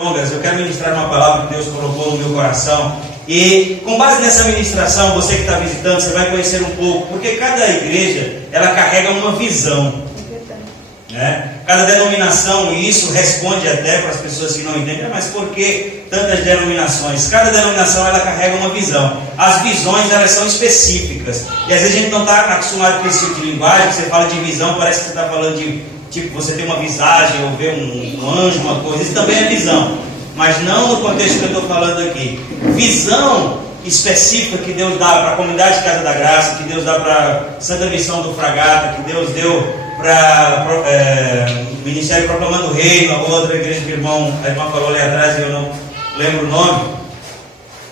Eu quero ministrar uma palavra que Deus colocou no meu coração. E com base nessa ministração, você que está visitando, você vai conhecer um pouco, porque cada igreja, ela carrega uma visão, né? Cada denominação, e isso responde até para as pessoas que não entendem, mas por que tantas denominações? Cada denominação, ela carrega uma visão. As visões, elas são específicas, e às vezes a gente não está acostumado com esse tipo de linguagem. Você fala de visão, parece que você está falando de, tipo, você tem uma visagem, ou ver um anjo, uma coisa. Isso também é visão, mas não no contexto que eu estou falando aqui. Visão específica que Deus dá para a comunidade de Casa da Graça, que Deus dá para a Santa Missão do Fragata, que Deus deu para o Ministério Proclamando o Reino, a outra igreja que a irmã falou ali atrás, e eu não lembro o nome.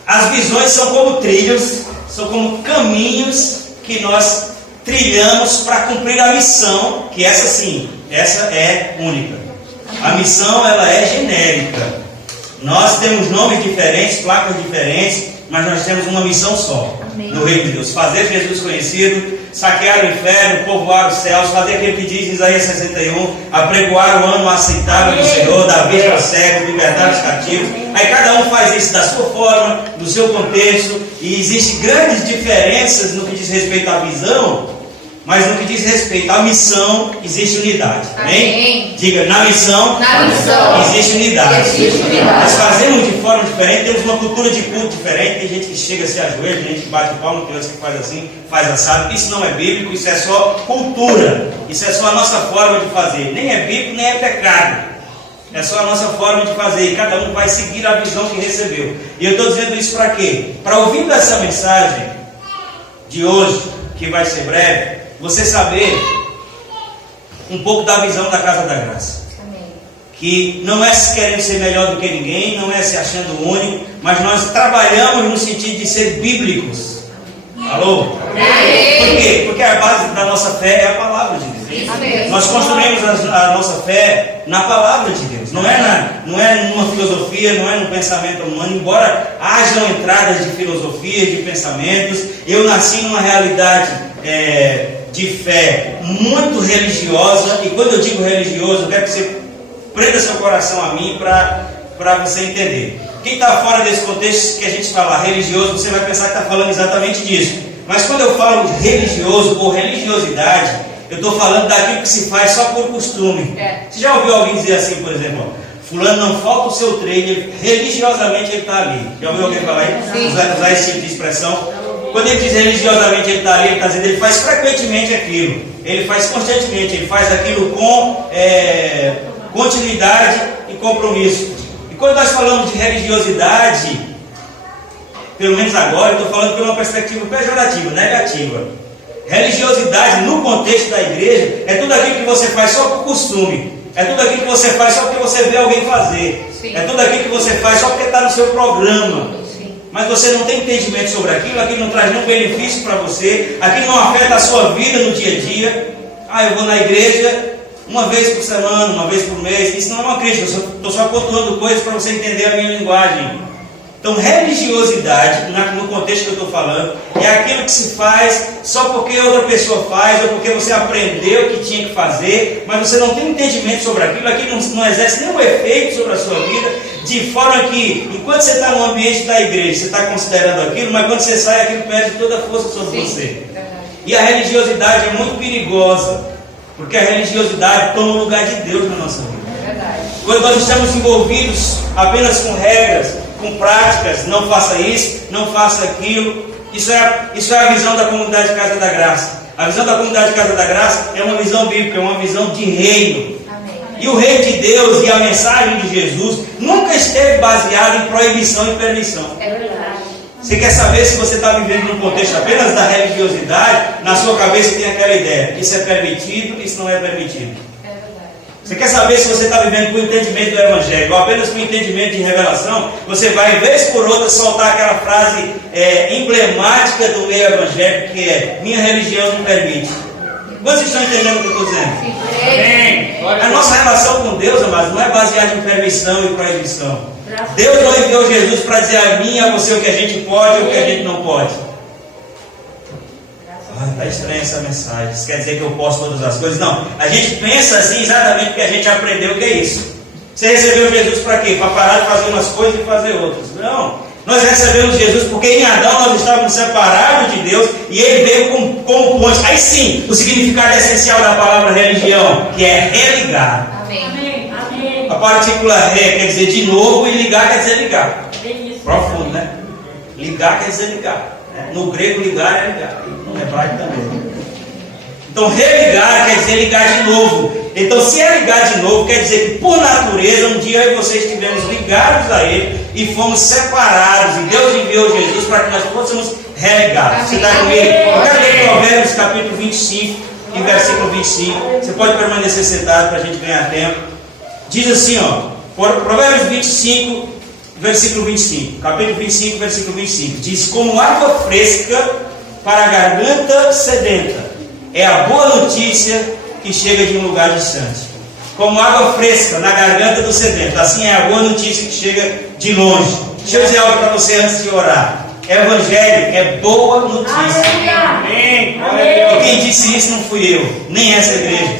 As visões são como trilhos, são como caminhos que nós trilhamos para cumprir a missão, que essa sim, essa é única. A missão, ela é genérica. Nós temos nomes diferentes, placas diferentes, mas nós temos uma missão só. Amém. No reino de Deus: fazer Jesus conhecido, saquear o inferno, povoar os céus, fazer aquilo que diz em Isaías 61, apregoar o ano aceitável do Senhor, dar vista aos cegos, libertar os cativos. Aí cada um faz isso da sua forma, do seu contexto, e existem grandes diferenças no que diz respeito à visão, mas no que diz respeito à missão, existe unidade. Amém? Diga, na missão existe unidade. Nós fazemos de forma diferente, temos uma cultura de culto diferente. Tem gente que chega, se ajoelha, tem gente que bate palma, tem outros que faz assim, faz assado. Isso não é bíblico, isso é só cultura. Isso é só a nossa forma de fazer. Nem é bíblico, nem é pecado. É só a nossa forma de fazer. E cada um vai seguir a visão que recebeu. E eu estou dizendo isso para quê? Para ouvir essa mensagem de hoje, que vai ser breve, você saber um pouco da visão da Casa da Graça. Amém. Que não é se querendo ser melhor do que ninguém, não é se achando único, mas nós trabalhamos no sentido de ser bíblicos. Alô? Amém. Por quê? Porque a base da nossa fé é a palavra de Deus. Amém. Nós construímos a nossa fé na palavra de Deus. Não é numa filosofia, não é num pensamento humano. Embora hajam entradas de filosofia, de pensamentos, eu nasci numa realidade de fé muito religiosa. E quando eu digo religioso, eu quero que você prenda seu coração a mim para você entender. Quem está fora desse contexto que a gente fala religioso, você vai pensar que está falando exatamente disso. Mas quando eu falo religioso ou religiosidade, eu estou falando daquilo que se faz só por costume. Você já ouviu alguém dizer assim, por exemplo, fulano não falta o seu treino, religiosamente ele está ali? Já ouviu alguém falar aí? Usar esse tipo de expressão? Quando ele diz religiosamente ele está ali, ele está dizendo, ele faz frequentemente aquilo, ele faz constantemente, ele faz aquilo com continuidade e compromisso. E quando nós falamos de religiosidade, pelo menos agora, eu estou falando por uma perspectiva pejorativa, negativa. Religiosidade no contexto da igreja é tudo aquilo que você faz só por costume, é tudo aquilo que você faz só porque você vê alguém fazer, é tudo aquilo que você faz só porque está no seu programa. Mas você não tem entendimento sobre aquilo não traz nenhum benefício para você, aquilo não afeta a sua vida no dia a dia. Eu vou na igreja uma vez por semana, uma vez por mês. Isso não é uma crítica, eu estou só pontuando coisas para você entender a minha linguagem. Então, religiosidade, no contexto que eu estou falando, é aquilo que se faz só porque outra pessoa faz, ou porque você aprendeu que tinha que fazer, mas você não tem entendimento sobre aquilo não exerce nenhum efeito sobre a sua vida, de forma que, enquanto você está no ambiente da igreja, você está considerando aquilo, mas quando você sai, aquilo perde toda a força sobre você. E a religiosidade é muito perigosa, porque a religiosidade toma o lugar de Deus na nossa vida. Quando nós estamos envolvidos apenas com regras, com práticas, não faça isso, não faça aquilo. Isso é a visão da comunidade Casa da Graça. A visão da comunidade Casa da Graça é uma visão bíblica, é uma visão de reino. Amém. E o reino de Deus e a mensagem de Jesus nunca esteve baseado em proibição e permissão. É verdade. Você quer saber se você está vivendo num contexto apenas da religiosidade? Na sua cabeça tem aquela ideia: isso é permitido, isso não é permitido. Você quer saber se você está vivendo com o entendimento do Evangelho, ou apenas com o entendimento de revelação? Você vai, vez por outra, soltar aquela frase emblemática do meio evangélico, que é: minha religião não permite. Vocês estão entendendo o que eu estou dizendo? Amém. A nossa relação com Deus, amados, não é baseada em permissão e proibição. Deus não enviou Jesus para dizer a mim e a você o que a gente pode ou o que a gente não pode. Está estranha essa mensagem. Isso quer dizer que eu posso todas as coisas? Não. A gente pensa assim exatamente porque a gente aprendeu o que é isso. Você recebeu Jesus para quê? Para parar de fazer umas coisas e fazer outras. Não. Nós recebemos Jesus porque em Adão nós estávamos separados de Deus e Ele veio como ponte. Aí sim, o significado essencial da palavra religião, que é religar. Amém. Amém. A partícula re quer dizer de novo e ligar quer dizer ligar. Profundo, né? Ligar quer dizer ligar. No grego, ligar é ligar. No hebraico também. Então, religar quer dizer ligar de novo. Então, se é ligar de novo, quer dizer que, por natureza, um dia eu e você estivemos ligados a Ele e fomos separados. E Deus enviou Jesus para que nós fôssemos religados. Você está comigo? Eu quero ler Provérbios, capítulo 25 e versículo 25. Você pode permanecer sentado para a gente ganhar tempo. Diz assim, ó. Provérbios 25, versículo 25. Capítulo 25, versículo 25. Diz: como água fresca para a garganta sedenta é a boa notícia que chega de um lugar distante. Como água fresca na garganta do sedento, assim é a boa notícia que chega de longe. Deixa eu dizer algo para você antes de orar. Evangelho é boa notícia. Amém. E quem disse isso não fui eu, nem essa igreja.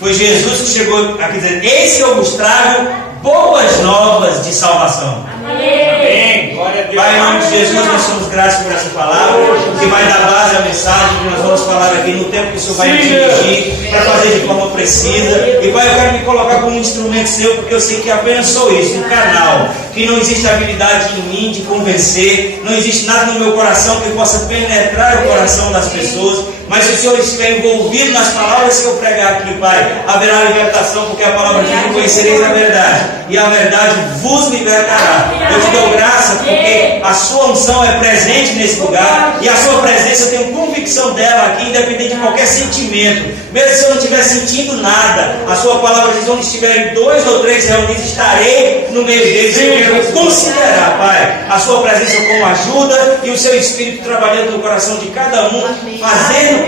Foi Jesus que chegou aqui dizendo: eis que eu vos trago boas novas de salvação. Amém. Glória a Deus. Pai, em nome de Jesus, nós somos gratos por essa palavra, que vai dar base à mensagem que nós vamos falar aqui no tempo que o Senhor vai nos dirigir, para fazer de forma precisa. E Pai, eu quero me colocar como um instrumento seu, porque eu sei que apenas sou isso, um canal, que não existe habilidade em mim de convencer, não existe nada no meu coração que possa penetrar o coração das pessoas. Mas se o Senhor estiver envolvido nas palavras que eu pregar aqui, Pai, haverá libertação, porque a palavra diz que conhecereis a verdade, e a verdade vos libertará. Eu te dou graça, porque a sua unção é presente nesse lugar, e a sua presença eu tenho convicção dela aqui, independente de qualquer sentimento. Mesmo se eu não estiver sentindo nada, a sua palavra diz: onde estiverem 2 ou 3 reunidos, estarei no meio deles. Eu quero considerar, Pai, a sua presença como ajuda e o seu Espírito trabalhando no coração de cada um, fazendo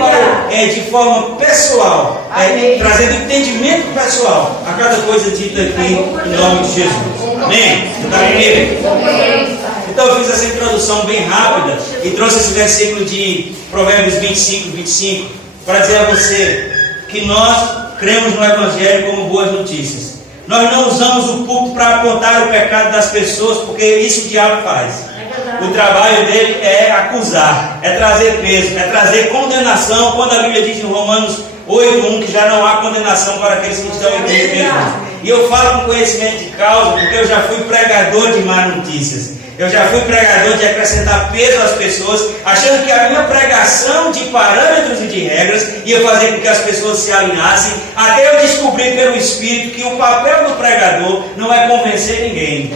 de forma pessoal, trazendo entendimento pessoal a cada coisa dita aqui, em nome de Jesus. Amém? Você está comigo? Então eu fiz essa introdução bem rápida e trouxe esse versículo de Provérbios 25 para dizer a você que nós cremos no Evangelho como boas notícias. Nós não usamos o púlpito para apontar o pecado das pessoas, porque isso o diabo faz. O trabalho dele é acusar, é trazer peso, é trazer condenação, quando a Bíblia diz em Romanos 8:1 que já não há condenação para aqueles que estão em Cristo Jesus. E eu falo com conhecimento de causa, porque eu já fui pregador de más notícias. Eu já fui pregador de acrescentar peso às pessoas, achando que a minha pregação de parâmetros e de regras ia fazer com que as pessoas se alinhassem, até eu descobrir pelo Espírito que o papel do pregador não é convencer ninguém.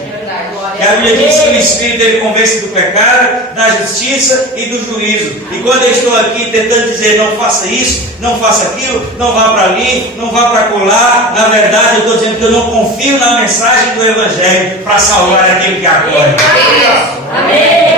E a Bíblia diz que o Espírito ele convence do pecado, da justiça e do juízo. E quando eu estou aqui tentando dizer: não faça isso, não faça aquilo, não vá para ali, não vá para colar, na verdade eu estou dizendo que eu não confio na mensagem do Evangelho para salvar aquele que acolhe.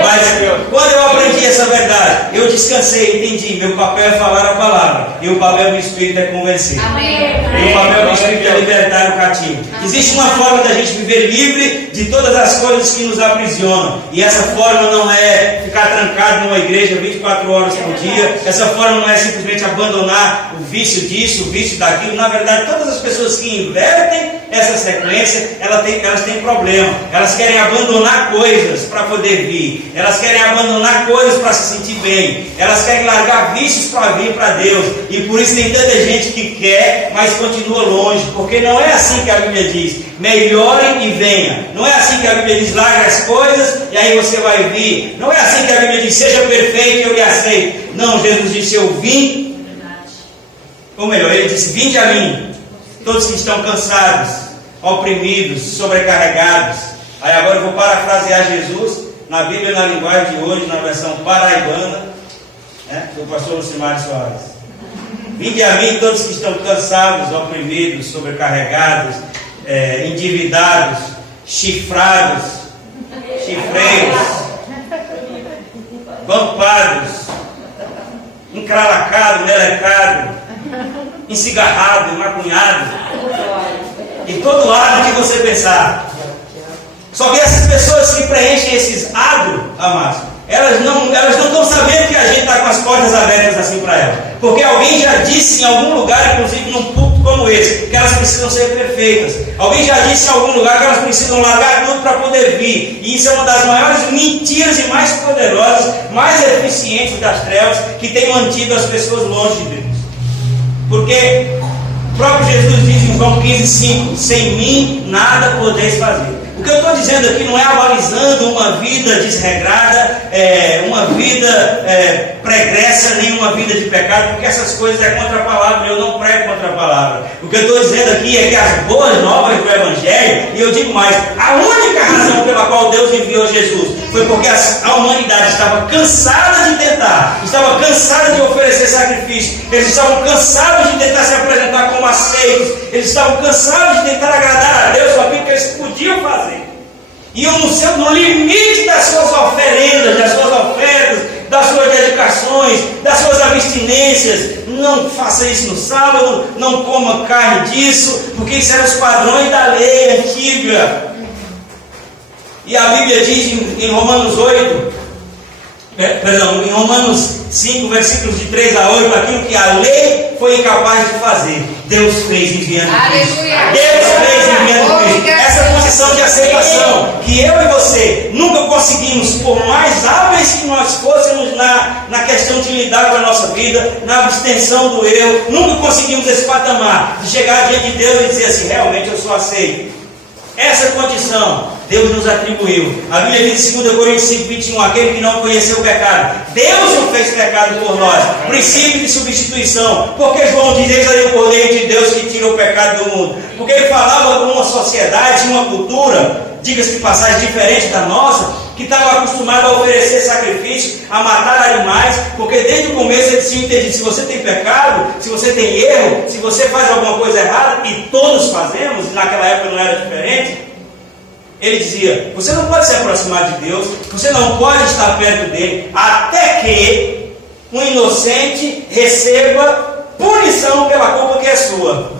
Mas quando eu aprendi essa verdade, eu descansei, entendi. Meu papel é falar a palavra, e o papel do Espírito é convencer. E o papel do Espírito é libertar o cativo. Existe uma forma da gente viver livre de todas as coisas que nos aprisionam, e essa forma não é ficar trancado numa igreja 24 horas por dia. Essa forma não é simplesmente abandonar o vício disso, o vício daquilo. Na verdade, todas as pessoas que invertem essa sequência, elas têm problema. Elas querem abandonar coisas para poder vir. Elas querem abandonar coisas para se sentir bem. Elas querem largar vícios para vir para Deus. E por isso tem tanta gente que quer, mas continua longe. Porque não é assim que a Bíblia diz: melhore e venha. Não é assim que a Bíblia diz: larga as coisas e aí você vai vir. Não é assim que a Bíblia diz: seja perfeito e eu lhe aceito. Não, Jesus disse: eu vim. Ou melhor, ele disse: vinde a mim, todos que estão cansados, oprimidos, sobrecarregados. Aí agora eu vou parafrasear Jesus na Bíblia, na linguagem de hoje, na versão paraibana, do pastor Lucimar Soares. Vinde a mim todos que estão cansados, oprimidos, sobrecarregados, endividados, chifrados, chifreiros, vampados, encralacado, melecado, encigarrado, macunhado, em todo lado que você pensar. Só que essas pessoas que preenchem esses adros, amados, elas não estão sabendo que a gente está com as portas abertas assim para elas. Porque alguém já disse em algum lugar, inclusive num púlpito como esse, que que elas precisam ser perfeitas. Alguém já disse em algum lugar que elas precisam largar tudo para poder vir. E isso é uma das maiores mentiras e mais poderosas, mais eficientes das trevas, que tem mantido as pessoas longe de Deus. Porque o próprio Jesus diz em João 15,5: sem mim nada podeis fazer. O que eu estou dizendo aqui não é avalizando uma vida desregrada, uma vida pregressa, nem uma vida de pecado, porque essas coisas é contra a palavra, eu não prego contra a palavra. O que eu estou dizendo aqui é que as boas novas do Evangelho, e eu digo mais, a única razão pela qual Deus enviou Jesus foi porque a humanidade estava cansada de tentar, estava cansada de oferecer sacrifício, eles estavam cansados de tentar se apresentar como aceitos, eles estavam cansados de tentar agradar a Deus com aquilo que eles podiam fazer. Iam no limite das suas oferendas, das suas ofertas, das suas dedicações, das suas abstinências. Não faça isso no sábado, não coma carne disso, porque isso eram os padrões da lei antiga. E a Bíblia diz em Romanos 5, versículos de 3 a 8, aquilo que a lei foi incapaz de fazer, Deus fez enviando Cristo. Deus fez enviando Cristo. Essa condição de aceitação, que eu e você nunca conseguimos, por mais hábeis que nós fôssemos na questão de lidar com a nossa vida, na abstenção do eu, nunca conseguimos esse patamar de chegar diante de Deus e dizer assim: realmente eu sou aceito. Essa condição Deus nos atribuiu. A Bíblia diz em 2 Coríntios 5:21: aquele que não conheceu o pecado, Deus o fez pecado por nós. Princípio de substituição. Porque João diz: eis aí o Cordeiro de Deus que tira o pecado do mundo. Porque ele falava com uma sociedade, uma cultura, diga-se de passagem, diferente da nossa, que estava acostumado a oferecer sacrifício, a matar animais, porque desde o começo ele tinha entendido: se você tem pecado, se você tem erro, se você faz alguma coisa errada, e todos fazemos, naquela época não era diferente, ele dizia: você não pode se aproximar de Deus, você não pode estar perto dele, até que um inocente receba punição pela culpa que é sua.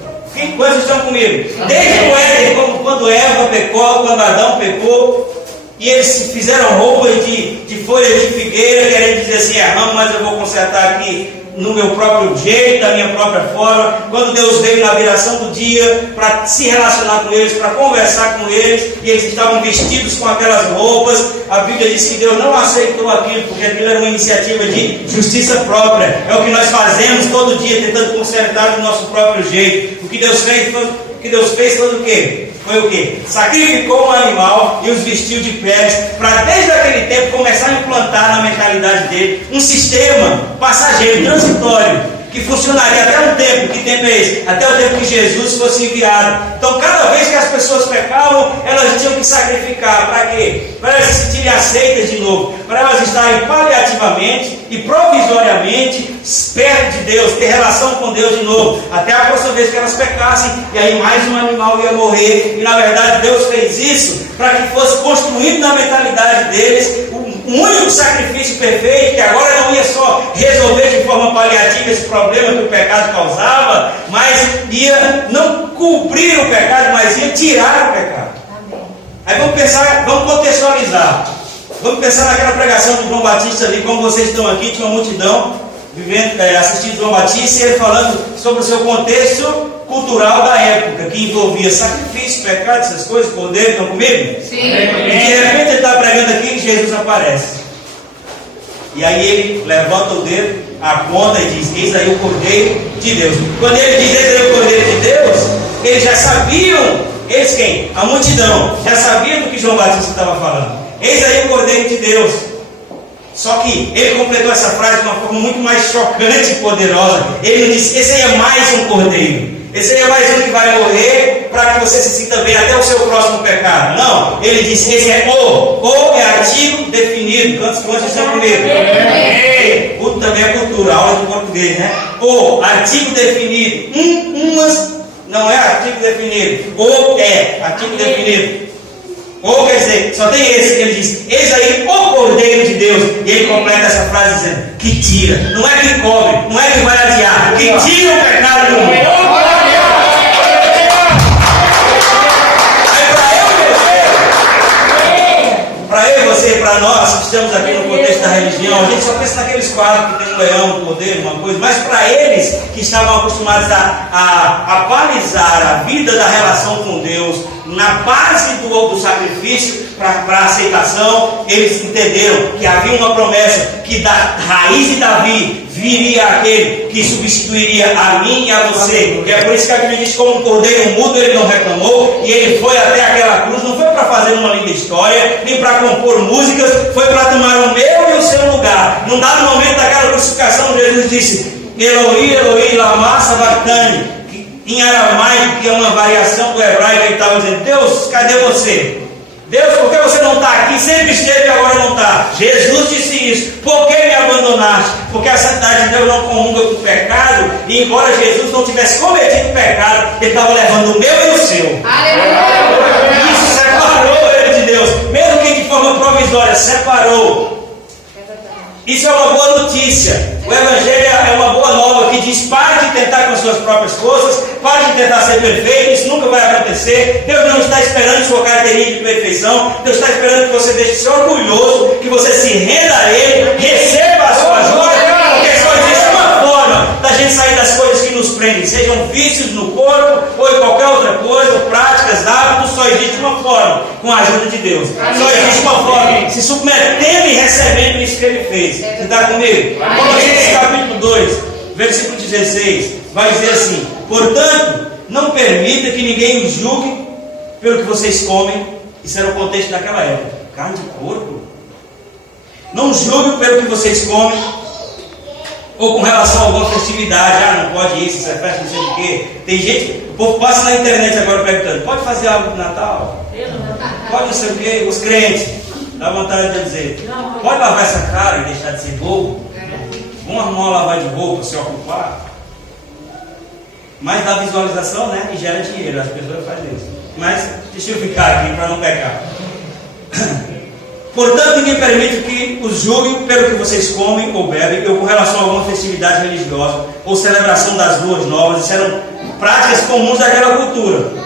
Quantos estão comigo? Desde o Éden, quando Eva pecou, quando Adão pecou, e eles fizeram roupas de folhas de figueira, querendo dizer assim: ramo, mas eu vou consertar aqui no meu próprio jeito, da minha própria forma. Quando Deus veio na viração do dia para se relacionar com eles, para conversar com eles, e eles estavam vestidos com aquelas roupas, a Bíblia diz que Deus não aceitou aquilo, porque aquilo era uma iniciativa de justiça própria. É o que nós fazemos todo dia, tentando consertar do nosso próprio jeito. O que Deus fez foi o quê? Foi o quê? Sacrificou um animal e os vestiu de peles, para desde aquele tempo começar a implantar na mentalidade dele um sistema passageiro, transitório, que funcionaria até um tempo. Que tempo é esse? Até o tempo que Jesus fosse enviado. Então, cada vez que as pessoas pecavam, elas tinham que sacrificar. Para quê? Para elas se sentirem aceitas de novo, para elas estarem paliativamente e provisoriamente perto de Deus, ter relação com Deus de novo, até a próxima vez que elas pecassem, e aí mais um animal ia morrer. E na verdade Deus fez isso para que fosse construído na mentalidade deles um único sacrifício perfeito, que agora não ia só resolver de forma paliativa esse problema que o pecado causava, mas ia não cobrir o pecado, mas ia tirar o pecado. Aí vamos contextualizar. Vamos pensar naquela pregação de João Batista ali, como vocês estão aqui, tinha uma multidão assistindo João Batista, e ele falando sobre o seu contexto cultural da época, que envolvia sacrifício, pecado, essas coisas. Cordeiro, estão comigo? Sim. E de repente ele está pregando aqui que Jesus aparece. E aí ele levanta o dedo, aponta e diz: eis aí o Cordeiro de Deus. Quando ele diz: eis aí o Cordeiro de Deus, eles já sabiam, eles quem? A multidão, já sabia do que João Batista estava falando. Eis aí o Cordeiro de Deus. Só que ele completou essa frase de uma forma muito mais chocante e poderosa. Ele não disse: esse aí é mais um Cordeiro, esse aí é mais um que vai morrer para que você se sinta bem até o seu próximo pecado. Não, ele disse: esse é o é artigo definido. Quantos estão comigo? O também é cultura, aula de português, né? O artigo definido. Não é artigo definido. O é artigo definido. Ou quer dizer, só tem esse. Ele diz: eis aí o Cordeiro de Deus. E ele completa essa frase dizendo: que tira, não é que cobre, não é que vai adiar, que tira o pecado do mundo. Aí para eu e você, para nós que estamos aqui no contexto da religião, a gente só pensa naquele aqueles quadros que tem um leão, um cordeiro, uma coisa, mas para eles que estavam acostumados a balizar a vida da relação com Deus na base do sacrifício para aceitação, eles entenderam que havia uma promessa que da raiz de Davi viria aquele que substituiria a mim e a você. E é por isso que a Bíblia diz: como um cordeiro mudo ele não reclamou, e ele foi até aquela cruz, não foi para fazer uma linda história, nem para compor músicas, foi para tomar o meu e o seu lugar. Num dado momento daquela crucificação, Jesus disse: Eloi, Eloi, lama sabachthani. Em aramaico, que é uma variação do hebraico, ele estava dizendo: Deus, cadê você? Deus, por que você não está aqui? Sempre esteve e agora não está. Jesus disse isso: por que me abandonaste? Porque a santidade de Deus não comunga com o pecado, e embora Jesus não tivesse cometido pecado, ele estava levando o meu e o seu. Aleluia! Isso separou ele de Deus, mesmo que de forma provisória, separou. Isso é uma boa notícia. O Evangelho é uma boa nova que diz: pare de tentar com as suas próprias forças, pare de tentar ser perfeito, isso nunca vai acontecer. Deus não está esperando sua carteirinha de perfeição. Deus está esperando que você deixe de ser orgulhoso, que você se renda a Ele, receba a sua ajuda, porque só existe uma forma da gente sair das coisas que nos prendem, sejam vícios no corpo ou em qualquer outra coisa, ou práticas, hábitos. Só existe uma forma: com a ajuda de Deus. Só existe uma forma: se submetendo e recebendo isso que Ele fez. Você está comigo? Colossenses capítulo 2, versículo 16, vai dizer assim: portanto, não permita que ninguém os julgue pelo que vocês comem. Isso era o contexto daquela época: carne de porco. Não julgue pelo que vocês comem, ou com relação a alguma festividade. Ah, não pode isso, isso é festa, não sei o quê. Tem gente, o povo passa na internet agora perguntando: pode fazer algo de Natal? Pode não sei o quê. Os crentes, dá vontade de dizer: pode lavar essa cara e deixar de ser bobo? Vamos arrumar uma lavagem de roupa, se ocupar? Mas dá visualização, né? E gera dinheiro, as pessoas fazem isso. Mas deixa eu ficar aqui para não pecar. Portanto, ninguém permite que os julguem pelo que vocês comem ou bebem, ou com relação a alguma festividade religiosa, ou celebração das luas novas. Isso eram práticas comuns daquela cultura.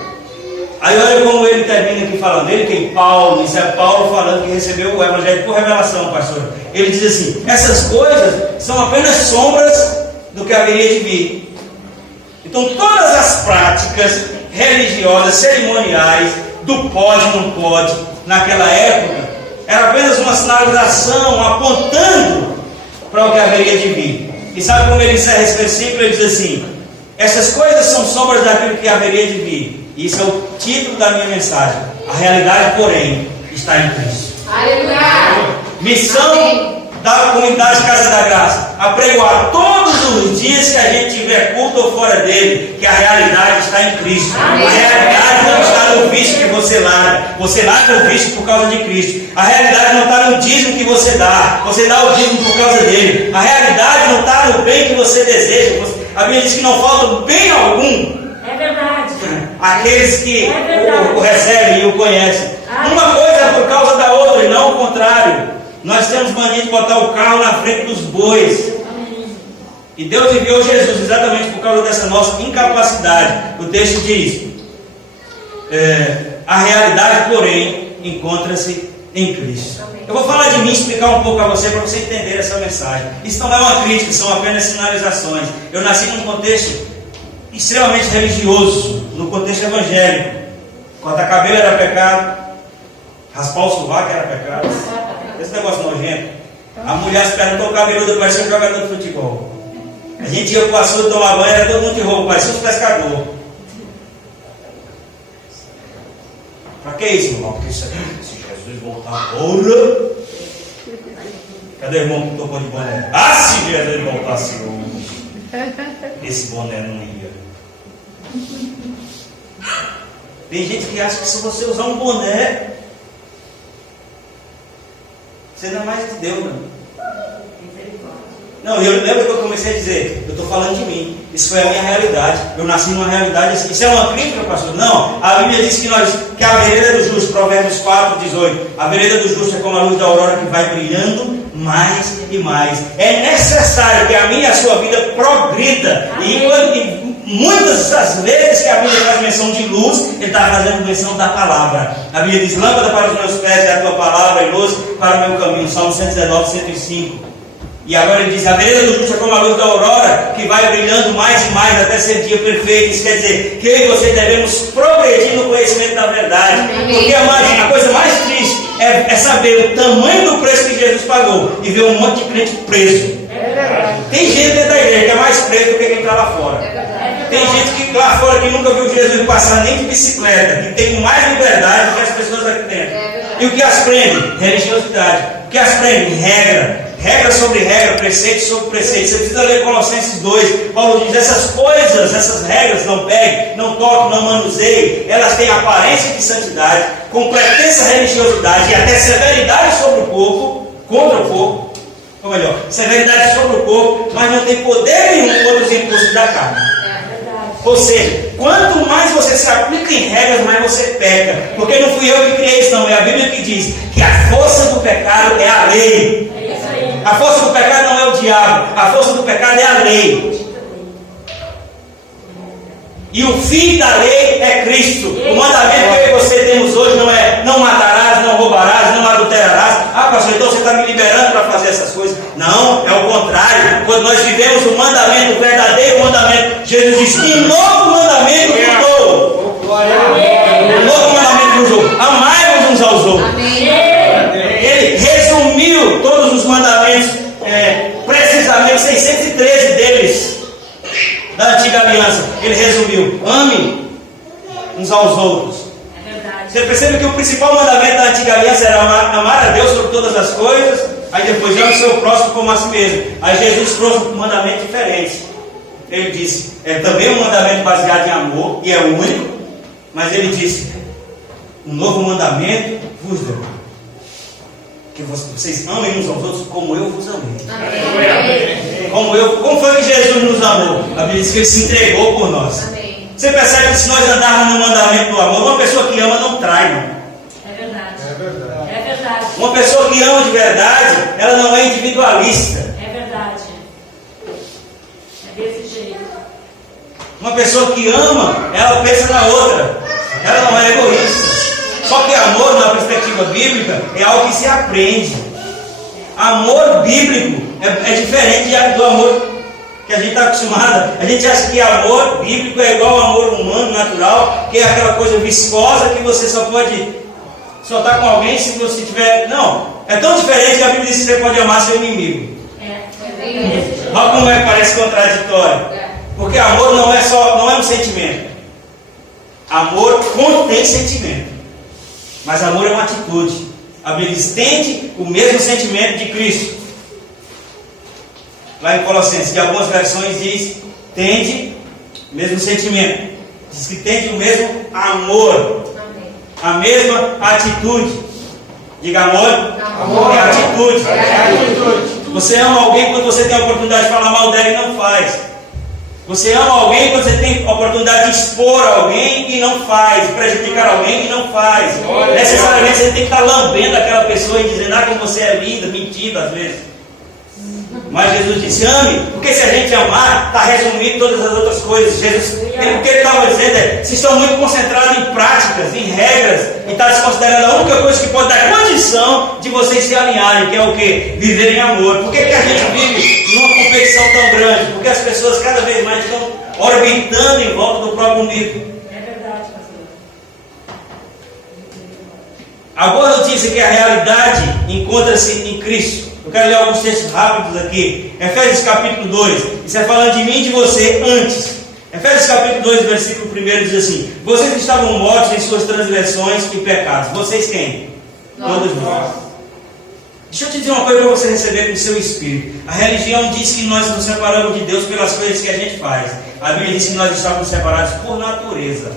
Aí olha como ele termina aqui falando. Ele, quem? Paulo. Isso é Paulo falando, que recebeu o Evangelho por revelação, pastor. Ele diz assim: essas coisas são apenas sombras do que haveria de vir. Então todas as práticas religiosas, cerimoniais, do pode, não pode, naquela época, era apenas uma sinalização apontando para o que haveria de vir. E sabe como ele encerra esse versículo? Ele diz assim: essas coisas são sombras daquilo que haveria de vir. Isso é o título da minha mensagem. A realidade, porém, está em Cristo. Aleluia! Missão da comunidade Casa da Graça: apregoar todos os dias que a gente tiver culto ou fora dele, que a realidade está em Cristo. Amém. A realidade não está no vício que você larga. Você larga o vício por causa de Cristo. A realidade não está no dízimo que você dá. Você dá o dízimo por causa dele. A realidade não está no bem que você deseja. A Bíblia diz que não falta bem algum É verdade. aqueles que o recebem e o conhecem. Amém. Uma coisa é por causa da outra e não o contrário. Nós temos mania de botar o carro na frente dos bois. E Deus enviou Jesus exatamente por causa dessa nossa incapacidade. O texto diz: a realidade, porém, encontra-se em Cristo. Eu vou falar de mim, explicar um pouco a você, para você entender essa mensagem. Isso não é uma crítica, são apenas sinalizações. Eu nasci num contexto extremamente religioso, no contexto evangélico. Cortar cabelo era pecado, raspar o sovaco era pecado. Esse negócio nojento. A mulher se perguntou: o cabeludo parecia um jogador de futebol. A gente ia para o açude tomar banho, era todo mundo de roupa, parecia um pescador. Para que isso, irmão? Porque se Jesus voltar agora. Cadê o irmão que tocou de boné? Ah, se Jesus voltasse hoje, esse boné não ia. Tem gente que acha que se você usar um boné, você não é mais de Deus, não. Não, eu lembro que eu comecei a dizer: eu estou falando de mim. Isso foi a minha realidade. Eu nasci numa realidade assim. Isso é uma crítica, pastor? Não. A Bíblia diz que a vereda do justo, Provérbios 4, 18, a vereda do justo é como a luz da aurora que vai brilhando mais e mais. É necessário que a minha e a sua vida progrida. E muitas das vezes que a Bíblia faz menção de luz, ele está fazendo menção da palavra. A Bíblia diz: lâmpada para os meus pés é a tua palavra e luz para o meu caminho. Salmo 119, 105. E agora ele diz: a vereda do justo é como a luz da aurora, que vai brilhando mais e mais até ser dia perfeito. Isso quer dizer que eu e você devemos progredir no conhecimento da verdade. Porque a coisa mais triste é saber o tamanho do preço que Jesus pagou e ver um monte de crente preso. Tem gente dentro da igreja que é mais preso do que quem está lá fora. Tem gente que lá fora que nunca viu Jesus passar nem de bicicleta, que tem mais liberdade do que as pessoas aqui dentro. E o que as prende? Religiosidade. O que as prende? Regra sobre regra, preceito sobre preceito. Você precisa ler Colossenses 2. Paulo diz: essas coisas, essas regras, não pegue, não toque, não manuseie. Elas têm aparência de santidade, com pretensa religiosidade e até severidade sobre o corpo, contra o corpo. Ou melhor, severidade sobre o corpo, mas não tem poder nenhum contra os impulsos da carne. Ou seja, quanto mais você se aplica em regras, mais você peca. Porque não fui eu que criei isso, não. É a Bíblia que diz que a força do pecado é a lei. A força do pecado não é o diabo. A força do pecado é a lei. E o fim da lei é Cristo. O mandamento que eu e você temos hoje não é: não matarás, não roubarás, não adulterarás. Ah, pastor, então você está me liberando para fazer essas coisas. Não, é o contrário. Quando nós vivemos o mandamento, o verdadeiro mandamento, Jesus diz: um novo mandamento vos dou. Um novo mandamento vos dou: amai-vos uns aos outros. Ele resumiu todos os mandamentos, precisamente 613 deles da antiga aliança. Ele resumiu: ame uns aos outros. É verdade. Você percebe que o principal mandamento da antiga aliança era amar a Deus sobre todas as coisas. Aí depois ame o seu próximo como a si mesmo. Aí Jesus trouxe um mandamento diferente. Ele disse: é também um mandamento baseado em amor, e é único. Mas ele disse: um novo mandamento vos dou, que vocês amem uns aos outros como eu vos amei. Como foi que Jesus nos amou? A Bíblia diz que Ele se entregou por nós. Amém. Você percebe que se nós andarmos no mandamento do amor, uma pessoa que ama não trai, não. É verdade. É verdade. Uma pessoa que ama de verdade, ela não é individualista. É verdade. É desse jeito. Uma pessoa que ama, ela pensa na outra. Ela não é egoísta. Só que amor, na perspectiva bíblica, é algo que se aprende. Amor bíblico é diferente do amor que a gente está acostumado. A gente acha que amor bíblico é igual ao amor humano, natural, que é aquela coisa viscosa que você só está com alguém se você tiver. Não, é tão diferente que a Bíblia diz que você pode amar seu inimigo. Olha como parece contraditório. Porque amor não é um sentimento. Amor contém sentimento. Mas amor é uma atitude. A Bíblia diz: tende o mesmo sentimento de Cristo. Lá em Colossenses, em algumas versões diz: tende o mesmo sentimento. Diz que tende o mesmo amor. A mesma atitude. Diga: amor. Amor. É atitude. É atitude. Você ama alguém quando você tem a oportunidade de falar mal dela e não faz. Você ama alguém quando você tem a oportunidade de expor alguém e não faz, prejudicar alguém e não faz. Necessariamente você tem que estar lambendo aquela pessoa e dizendo: como você é linda, mentindo às vezes. Mas Jesus disse: ame, porque se a gente amar, está resumindo todas as outras coisas. O que ele estava dizendo é: vocês estão muito concentrados em práticas, em regras, e está desconsiderando a única coisa que pode dar condição de vocês se alinharem, que é o quê? Viver em amor. Por que a gente vive numa competição tão grande? Porque as pessoas cada vez mais estão orbitando em volta do próprio umbigo. É verdade, pastor. A boa notícia é que a realidade encontra-se em Cristo. Eu quero ler alguns textos rápidos aqui. Efésios capítulo 2. Isso é falando de mim e de você antes. Efésios capítulo 2, versículo 1 diz assim: vocês estavam mortos em suas transgressões e pecados. Vocês quem? Todos nós. Deixa eu te dizer uma coisa para você receber no seu espírito. A religião diz que nós nos separamos de Deus pelas coisas que a gente faz. A Bíblia diz que nós estávamos separados por natureza.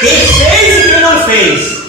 Quem fez e quem não fez.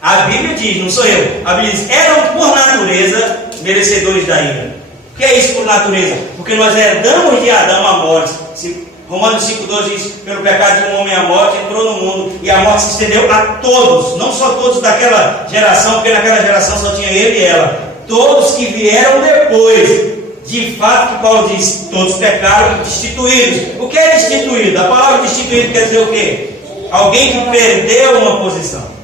A Bíblia diz, não sou eu. A Bíblia diz: eram por natureza merecedores da ira. O que é isso por natureza? Porque nós herdamos de Adão a morte. Romanos 5,12 diz: pelo pecado de um homem a morte entrou no mundo, e a morte se estendeu a todos, não só todos daquela geração, porque naquela geração só tinha ele e ela, todos que vieram depois. De fato, que Paulo diz: todos pecaram e destituídos. O que é destituído? A palavra destituído quer dizer o quê? Alguém que perdeu uma posição.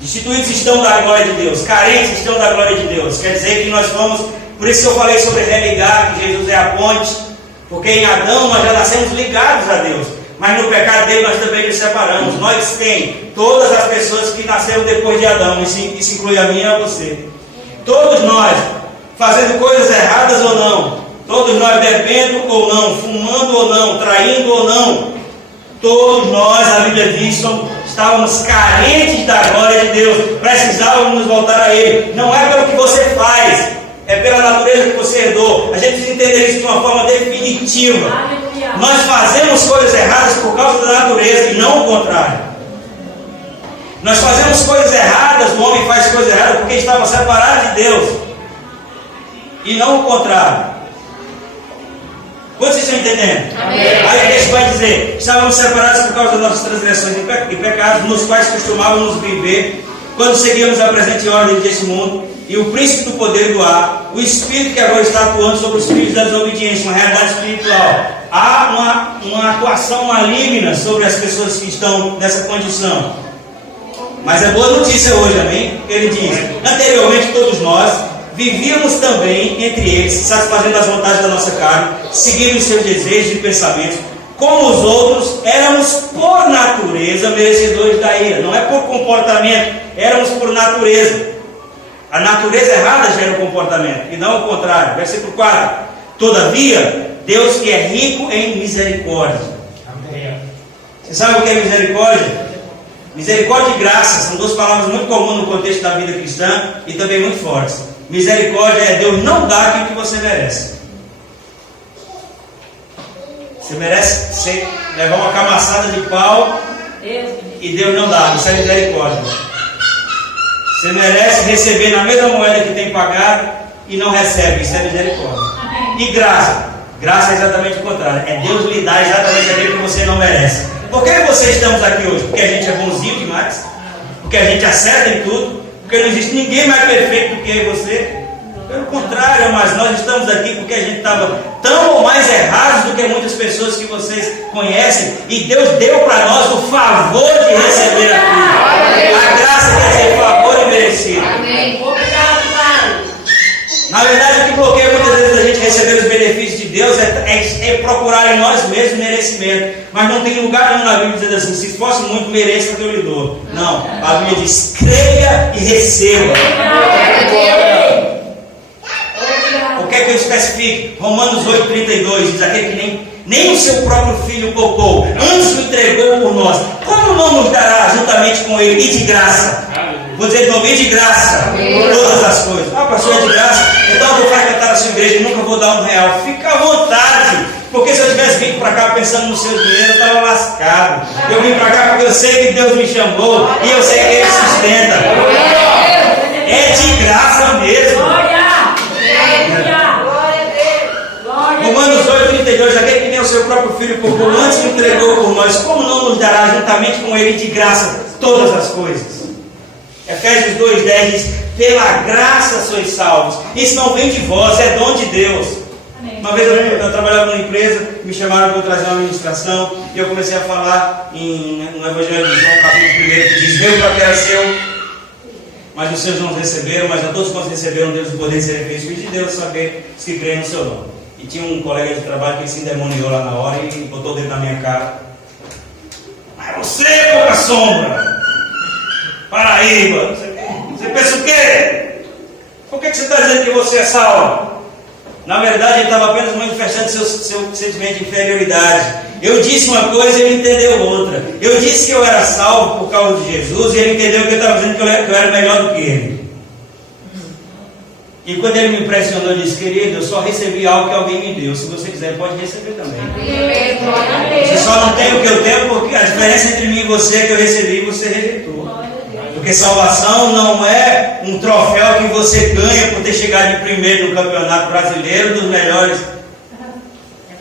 Destituídos estão da glória de Deus, carentes estão da glória de Deus. Quer dizer que nós fomos, por isso que eu falei sobre religar, que Jesus é a ponte, porque em Adão nós já nascemos ligados a Deus, mas no pecado dele nós também nos separamos. Nós tem todas as pessoas que nasceram depois de Adão, isso inclui a mim e a você. Todos nós, fazendo coisas erradas ou não, todos nós bebendo ou não, fumando ou não, traindo ou não, todos nós, a Bíblia diz, estávamos carentes da glória de Deus, precisávamos nos voltar a Ele. Não é pelo que você faz, é pela natureza que você herdou. A gente precisa entender isso de uma forma definitiva. Aleluia. Nós fazemos coisas erradas por causa da natureza e não o contrário. Nós fazemos coisas erradas, o homem faz coisas erradas porque estava separado de Deus e não o contrário. Quantos vocês estão entendendo? Amém. Aí a gente vai dizer: estávamos separados por causa das nossas transgressões e pecados, nos quais costumávamos viver quando seguíamos a presente ordem deste mundo e o príncipe do poder do ar, o espírito que agora está atuando sobre os filhos da desobediência, uma realidade espiritual. Há uma atuação maligna sobre as pessoas que estão nessa condição. Mas é boa notícia hoje, amém? Ele diz: anteriormente todos nós vivíamos também entre eles, satisfazendo as vontades da nossa carne, seguindo os seus desejos e pensamentos. Como os outros, éramos por natureza merecedores da ira. Não é por comportamento, éramos por natureza. A natureza errada gera o comportamento, e não o contrário. Versículo 4. Todavia, Deus que é rico em misericórdia. Amém. Você sabe o que é misericórdia? Misericórdia e graça são duas palavras muito comuns no contexto da vida cristã e também muito fortes. Misericórdia é Deus não dar aquilo que você merece. Você merece levar uma camaçada de pau e Deus não dá. Isso é misericórdia. Você merece receber na mesma moeda que tem pagado e não recebe. Isso é misericórdia. E graça. Graça é exatamente o contrário. É Deus lhe dar exatamente aquilo que você não merece. Por que você estamos aqui hoje? Porque a gente é bonzinho demais? Porque a gente acerta em tudo? Porque não existe ninguém mais perfeito do que você? Pelo contrário, mas nós estamos aqui porque a gente estava tão ou mais errados do que muitas pessoas que vocês conhecem, e Deus deu para nós o favor de receber aquilo. A graça quer dizer favor imerecido. Amém. Obrigado, Pai. Na verdade, o que bloqueia muitas vezes a gente receber os benefícios de Deus é procurar em nós mesmos merecimento. Mas não tem lugar nenhum na Bíblia dizendo assim: se fosse muito, mereça que eu lhe dou. Não, a Bíblia diz: creia e receba. O que é que eu especifico? Romanos 8,32 diz: aquele que nem o seu próprio filho poupou, antes o entregou por nós, como não nos dará juntamente com ele e de graça? Vou dizer de novo: e de graça todas as coisas. Ah, pastor, é de graça? Então eu vou frequentar a sua igreja e nunca vou dar R$1. Fica à vontade, porque se eu tivesse vindo para cá pensando no seu dinheiro, eu estava lascado. Eu vim para cá porque eu sei que Deus me chamou e eu sei que Ele sustenta. É de graça mesmo. Glória! Glória a Deus! Glória Romanos 8,32: aquele que nem o seu próprio filho poupou, antes o entregou por nós, como não nos dará juntamente com ele de graça todas as coisas? Efésios 2,10 diz: pela graça sois salvos. Isso não vem de vós, é dom de Deus. Amém. Uma vez eu trabalhava numa empresa, me chamaram para eu trazer uma ministração, e eu comecei a falar no Evangelho de João, capítulo 1, que diz: veio para que era seu, mas os seus não receberam, mas a todos quantos receberam Deus o poder de serem feitos filhos de Deus, saber os que creem no seu nome. E tinha um colega de trabalho que se endemoniou lá na hora e botou o dedo na minha cara: mas você, pouca sombra, Paraíba, você pensa o quê? Por que você está dizendo que você é salvo? Na verdade, ele estava apenas manifestando seu sentimento de inferioridade. Eu disse uma coisa e ele entendeu outra. Eu disse que eu era salvo por causa de Jesus e ele entendeu que eu estava dizendo que eu era melhor do que ele. E quando ele me impressionou, eu disse: querido, eu só recebi algo que alguém me deu. Se você quiser, pode receber também. Você só não tem o que eu tenho, porque a diferença entre mim e você é que eu recebi e você rejeitou. Porque salvação não é um troféu que você ganha por ter chegado de primeiro no campeonato brasileiro dos melhores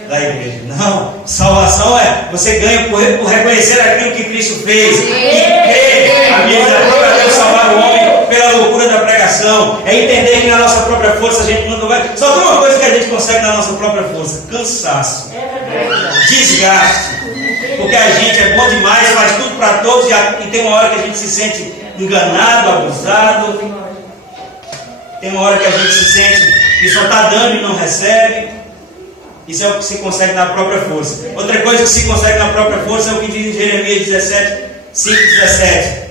da igreja. Não, salvação é você ganha por reconhecer aquilo que Cristo fez e crer. A Bíblia diz: própria Deus salvar o homem pela loucura da pregação. É entender que na nossa própria força a gente nunca vai. Só tem uma coisa que a gente consegue na nossa própria força: cansaço, desgaste. Porque a gente é bom demais, faz tudo para todos e tem uma hora que a gente se sente enganado, abusado. Tem uma hora que a gente se sente que só está dando e não recebe. Isso é o que se consegue na própria força. Outra coisa que se consegue na própria força é o que diz em Jeremias 17, 5:17.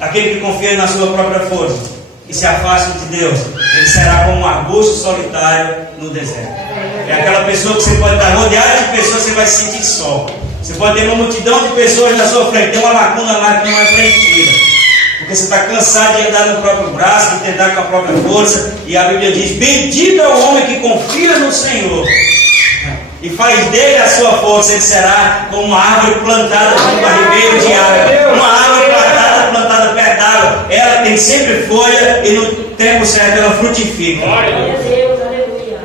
Aquele que confia na sua própria força e se afasta de Deus, ele será como um arbusto solitário no deserto. É aquela pessoa que você pode estar rodeada de pessoas, você vai se sentir só. Você pode ter uma multidão de pessoas na sua frente, tem uma lacuna lá que não é preenchida, porque você está cansado de andar no próprio braço, de tentar com a própria força. E a Bíblia diz: bendito é o homem que confia no Senhor e faz dele a sua força. Ele será como uma árvore plantada junto a ribeiro de água. Uma árvore plantada perto d'água, ela tem sempre folha e no tempo certo ela frutifica. Glória a Deus, aleluia.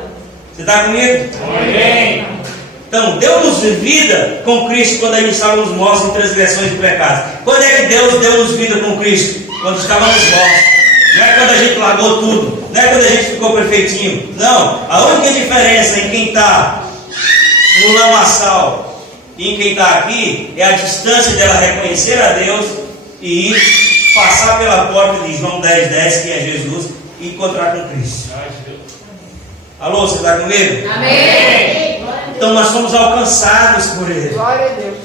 Você está comigo? Amém. Então, Deus nos vida com Cristo quando a gente estávamos mortos em transgressões e pecados. Quando é que Deus deu-nos vida com Cristo? Quando estávamos mortos. Não é quando a gente largou tudo. Não é quando a gente ficou perfeitinho. Não. A única diferença em quem está no lamaçal e em quem está aqui é a distância dela reconhecer a Deus e ir passar pela porta de João 10:10, que é Jesus, e encontrar com Cristo. Alô, você está comigo? Amém. Então nós somos alcançados por Ele. Glória a Deus.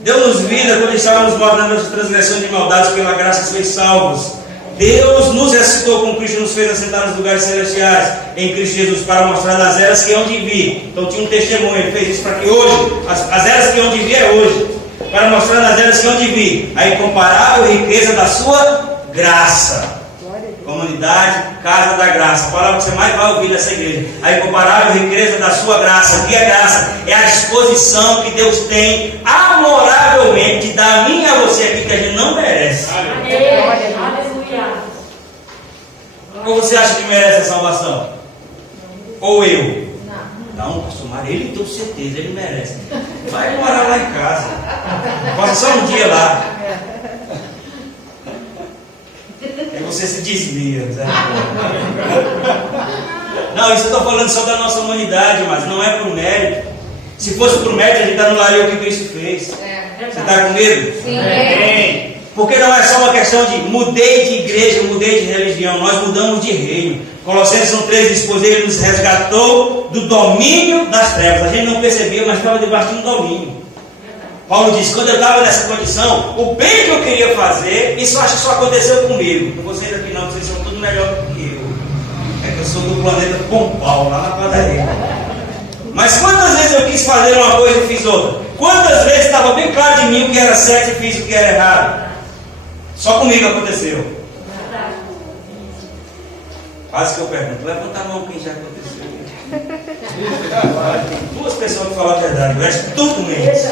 Deu-nos vida quando estávamos mortos nas nossas transgressões e maldades, pela graça sois salvos. Deus nos ressuscitou com Cristo e nos fez assentar nos lugares celestiais em Cristo Jesus, para mostrar nas eras que hão de vir. Então tinha um testemunho, ele fez isso para que hoje, as eras que hão de vir é hoje, para mostrar nas eras que hão de vir a incomparável riqueza da sua graça. Comunidade, casa da graça. A palavra que você mais vai ouvir nessa igreja: a incomparável riqueza da sua graça. O que é graça? É a disposição que Deus tem amoravelmente de dar a mim e a você aqui, que a gente não merece. Aleluia. Ou você acha que merece a salvação? Ou eu? Não, pastor Mário, ele tenho certeza, ele merece. Vai morar lá em casa. Passa só um dia lá. Aí você se desvia. Não, isso eu estou falando só da nossa humanidade, mas não é por mérito. Se fosse por mérito, a gente anularia o que Cristo fez. Você está com medo? Sim. Porque não é só uma questão de mudei de igreja, mudei de religião, nós mudamos de reino. Colossenses 1:3 diz: pois ele nos resgatou do domínio das trevas. A gente não percebia, mas estava debaixo de um domínio. Paulo diz: quando eu estava nessa condição, o bem que eu queria fazer, isso acho que só aconteceu comigo. Não vocês aqui não, vocês são tudo melhor do que eu. É que eu sou do planeta Pompal, lá na padaria. Mas quantas vezes eu quis fazer uma coisa e fiz outra? Quantas vezes estava bem claro de mim o que era certo e fiz o que era errado? Só comigo aconteceu. Quase que eu pergunto: levanta a mão quem já aconteceu. Tem duas pessoas que falam a verdade, o resto tudo mesmo.